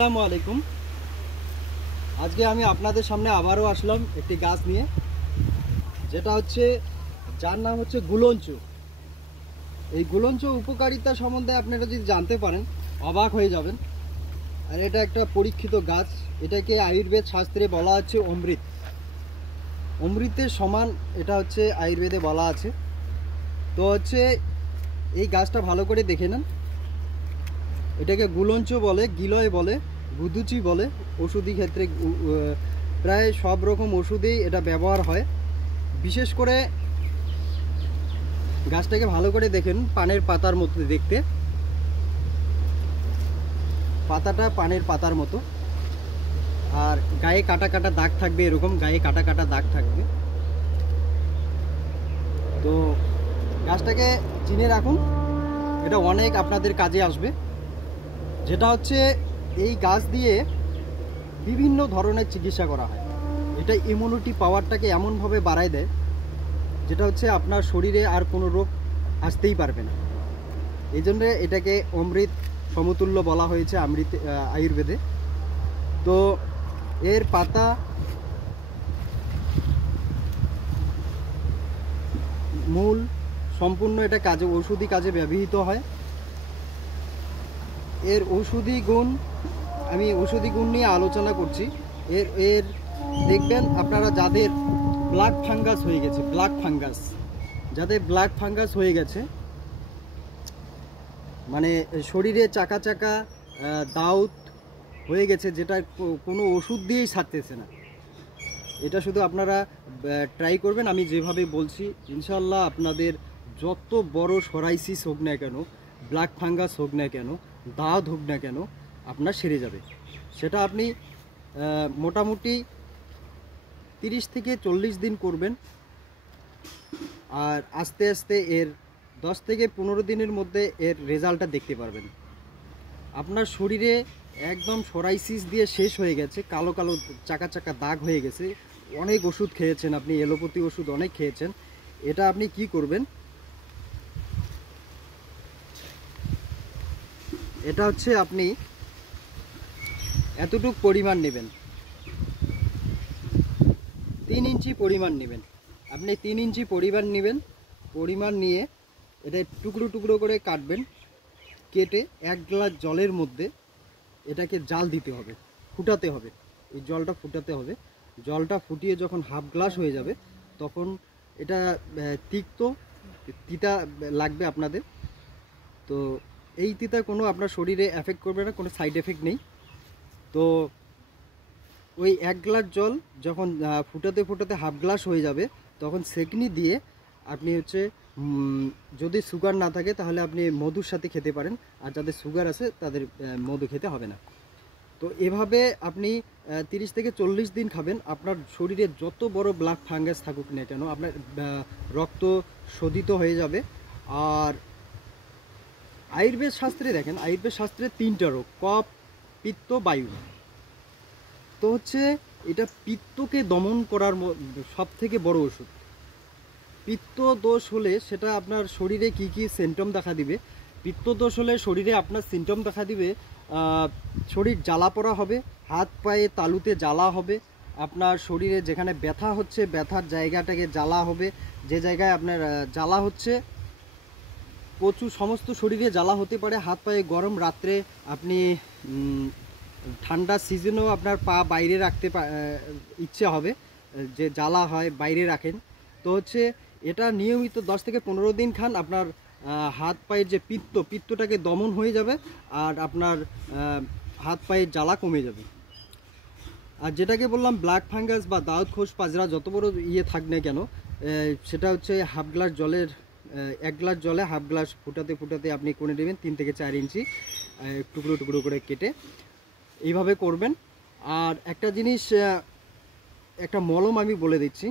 আসসালামু আলাইকুম। আজকে আমি আপনাদের সামনে আবারও আসলাম একটি গাছ নিয়ে, যেটা হচ্ছে যার নাম হচ্ছে গুলঞ্চ। এই গুলঞ্চ উপকারিতা সম্বন্ধে আপনারা যদি জানতে পারেন অবাক হয়ে যাবেন। আর এটা একটা পরীক্ষিত গাছ। এটাকে আয়ুর্বেদ শাস্ত্রে বলা হচ্ছে অমৃত, অমৃতের সমান এটা হচ্ছে আয়ুর্বেদে বলা আছে। তো হচ্ছে এই গাছটা ভালো করে দেখে নেন। এটাকে গুলঞ্চ বলে, গিলয় বলে, গুদুচি বলে। ওষুধি ক্ষেত্রে প্রায় সব রকম ওষুধেই এটা ব্যবহার হয়। বিশেষ করে গাছটাকে ভালো করে দেখেন, পানের পাতার মতো দেখতে, পাতাটা পানের পাতার মতো। আর গায়ে কাটা কাটা দাগ থাকবে, এরকম গায়ে কাটা কাটা দাগ থাকবে। তো গাছটাকে চিনে রাখুন, এটা অনেক আপনাদের কাজে আসবে। যেটা হচ্ছে এই গাছ দিয়ে বিভিন্ন ধরনের চিকিৎসা করা হয়। এটা ইমিউনিটি পাওয়ারটাকে এমনভাবে বাড়ায় দেয়, যেটা হচ্ছে আপনার শরীরে আর কোনো রোগ আসতেই পারবে না। এই জন্যে এটাকে অমৃত সমতুল্য বলা হয়েছে আয়ুর্বেদে। তো এর পাতা, মূল সম্পূর্ণ এটা কাজে, ঔষধি কাজে ব্যবহৃত হয়। এর ঔষধি গুণ, আমি ঔষধি গুণ নিয়ে আলোচনা করছি। এর এর দেখবেন আপনারা যাদের ব্ল্যাক ফাঙ্গাস হয়ে গেছে, যাদের ব্ল্যাক ফাঙ্গাস হয়ে গেছে, মানে শরীরে চাকা চাকা দাউত হয়ে গেছে, যেটা কোনো ওষুধ দিয়েই সারতেছে না, এটা শুধু আপনারা ট্রাই করবেন। আমি যেভাবে বলছি ইনশাল্লাহ আপনাদের যত বড় সরাইসিস হোক না কেন, ব্ল্যাক ফাঙ্গাস হোক না কেন, দাঁত হোক না কেন, আপনার সেরে যাবে। সেটা আপনি মোটামুটি 30 থেকে 40 দিন করবেন। আর আস্তে আস্তে এর 10 থেকে 15 দিনের মধ্যে এর রেজাল্টটা দেখতে পারবেন। আপনার শরীরে একদম সরাইসিস দিয়ে শেষ হয়ে গেছে, কালো কালো চাকা চাকা দাগ হয়ে গেছে, অনেক ওষুধ খেয়েছেন আপনি, এলোপ্যাথি ওষুধ অনেক খেয়েছেন। এটা আপনি কি করবেন, এটা হচ্ছে আপনি এতটুক পরিমাণ নেবেন, 3 ইঞ্চি পরিমাণ নেবেন। আপনি 3 ইঞ্চি পরিমাণ নিয়ে এটা টুকরো টুকরো করে কাটবেন। কেটে 1 গ্লাস জলের মধ্যে এটাকে জাল দিতে হবে, ফুটাতে হবে। এই জলটা ফুটাতে হবে। জলটা ফুটিয়ে যখন হাফ গ্লাস হয়ে যাবে, তখন এটা তিতা লাগবে আপনাদের। তো এই তিতা কোনো আপনার শরীরে এফেক্ট করবে না, কোনো সাইড এফেক্ট নেই। তো ওই 1 গ্লাস জল যখন ফুটাতে ফুটাতে হাফ গ্লাস হয়ে যাবে, তখন সেকনি দিয়ে আপনি হচ্ছে যদি সুগার না থাকে তাহলে আপনি মধুর সাথে খেতে পারেন, আর যাদের সুগার আছে তাদের মধু খেতে হবে না। তো এভাবে আপনি 30 থেকে 40 দিন খাবেন। আপনার শরীরে যত বড় ব্ল্যাক ফাঙ্গাস থাকুক না কেন, আপনার রক্ত শোধিত হয়ে যাবে। আর আয়ুর্বেদ শাস্ত্রে দেখেন, আয়ুর্বেদ শাস্ত্রে 3টা রোগ: কফ, পিত্ত, বায়ু। তো হচ্ছে এটা পিত্তকে দমন করার সব থেকে বড় ওষুধ। পিত্ত দোষ হলে সেটা আপনার শরীরে কি কি সিমটম দেখা দিবে, পিত্ত দোষ হলে শরীরে আপনার সিমটম দেখা দিবে, শরীর জ্বালা পোড়া হবে, হাত পায়ে তালুতে জ্বালা হবে, আপনার শরীরে যেখানে ব্যথা হচ্ছে ব্যথার জায়গাটাকে জ্বালা হবে, যে জায়গায় আপনার জ্বালা হচ্ছে প্রচুর, সমস্ত শরীরে জ্বালা হতে পারে, হাত পায়ে গরম, রাত্রে আপনি ঠান্ডা সিজনেও আপনার পা বাইরে রাখতে ইচ্ছে হবে, যে জ্বালা হয় বাইরে রাখেন। তো হচ্ছে এটা নিয়মিত 10 থেকে 15 দিন খান, আপনার হাত পায়ের যে পিত্তটাকে দমন হয়ে যাবে, আর আপনার হাত পায়ের জ্বালা কমে যাবে। আর যেটাকে বললাম ব্ল্যাক ফাঙ্গাস বা দাউদ খোস পাজরা যত বড় থাক না কেন, সেটা হচ্ছে হাফ গ্লাস জলের 1 গ্লাস জলে হাফ গ্লাস ফুটাতে ফুটাতে আপনি করে নেবেন 3 থেকে 4 ইঞ্চি টুকরো টুকরো করে কেটে, এইভাবে করবেন। আর একটা জিনিস, একটা মলম আমি বলে দিচ্ছি।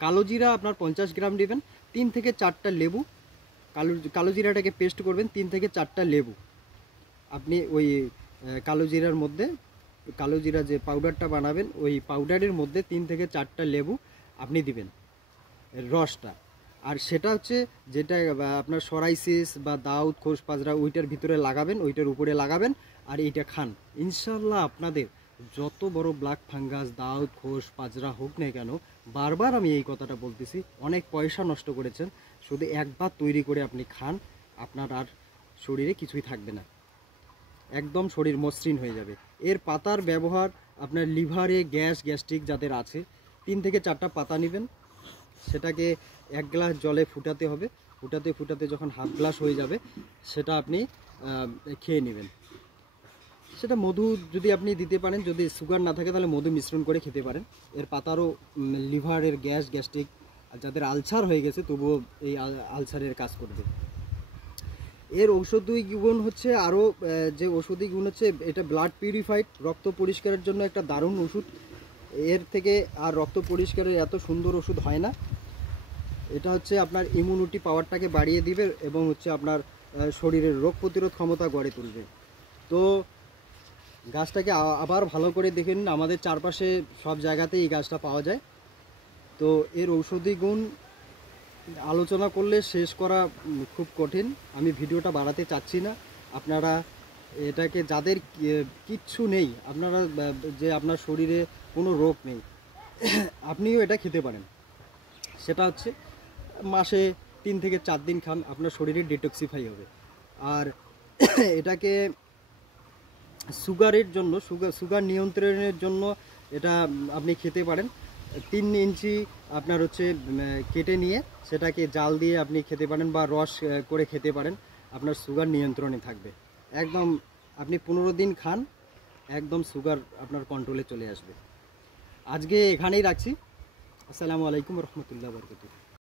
কালো জিরা আপনার 50 গ্রাম নেবেন, 3 থেকে 4টা লেবু, কালো জিরাটাকে পেস্ট করবেন, 3 থেকে 4টা লেবু আপনি ওই কালো জিরার মধ্যে, কালো জিরা যে পাউডারটা বানাবেন ওই পাউডারের মধ্যে 3 থেকে 4টা লেবু আপনি দিবেন, রসটা। আর সেটা হচ্ছে যেটা আপনার সরাইসিস বা দাউদ খোস পাজরা ওইটার ভিতরে লাগাবেন, ওইটার উপরে লাগাবেন। আর এইটা খান, ইনশাল্লাহ আপনাদের যত বড় ব্ল্যাক ফাঙ্গাস, দাউদ, খোস, পাজরা হোক না কেন, বারবার আমি এই কথাটা বলতেছি, অনেক পয়সা নষ্ট করেছেন, শুধু একবার তৈরি করে আপনি খান, আপনার আর শরীরে কিছুই থাকবে না, একদম শরীর মসৃণ হয়ে যাবে। এর পাতার ব্যবহার আপনার লিভারে গ্যাস্ট্রিক যাদের আছে 3 থেকে 4টা পাতা নেবেন, সেটাকে 1 গ্লাস জলে ফুটাতে হবে, ফুটাতে যখন হাফ গ্লাস হয়ে যাবে সেটা আপনি খেয়ে নেবেন। সেটা মধু যদি আপনি দিতে পারেন, যদি সুগার না থাকে তাহলে মধু মিশ্রণ করে খেতে পারেন। এর পাতারও লিভারের গ্যাস্ট্রিক, যাদের আলসার হয়ে গেছে তবুও এই আলসারের কাজ করবে। এর ঔষধি গুণ হচ্ছে আরও, যে ঔষধি গুণ হচ্ছে এটা ব্লাড পিউরিফাইড, রক্ত পরিষ্কারের জন্য একটা দারুণ ওষুধ। এর থেকে আর রক্ত পরিষ্কারের এত সুন্দর ওষুধ হয় না। এটা হচ্ছে আপনার ইমিউনিটি পাওয়ারটাকে বাড়িয়ে দিবে এবং হচ্ছে আপনার শরীরের রোগ প্রতিরোধ ক্ষমতা গড়ে তুলবে। তো গাছটাকে আবার ভালো করে দেখে নিন, আমাদের চারপাশে সব জায়গাতেই এই গাছটা পাওয়া যায়। তো এর ঔষধি গুণ আলোচনা করলে শেষ করা খুব কঠিন, আমি ভিডিওটা বাড়াতে চাচ্ছি না। আপনারা এটাকে, যাদের কিচ্ছু নেই, আপনারা যে আপনার শরীরে কোনো রোগ নেই, আপনিও এটা খেতে পারেন। সেটা হচ্ছে মাসে 3 থেকে 4 দিন খান, আপনার শরীরে ডিটক্সিফাই হবে। আর এটাকে সুগারের জন্য, সুগার নিয়ন্ত্রণের জন্য এটা আপনি খেতে পারেন। 3 ইঞ্চি আপনার হচ্ছে কেটে নিয়ে সেটাকে জাল দিয়ে আপনি খেতে পারেন, বা রস করে খেতে পারেন, আপনার সুগার নিয়ন্ত্রণে থাকবে একদম। আপনি 15 দিন খান, একদম সুগার আপনার কন্ট্রোলে চলে আসবে। আজকে এখানেই রাখছি। আসসালামু আলাইকুম রহমতুল্লাহ বরকাতুহু।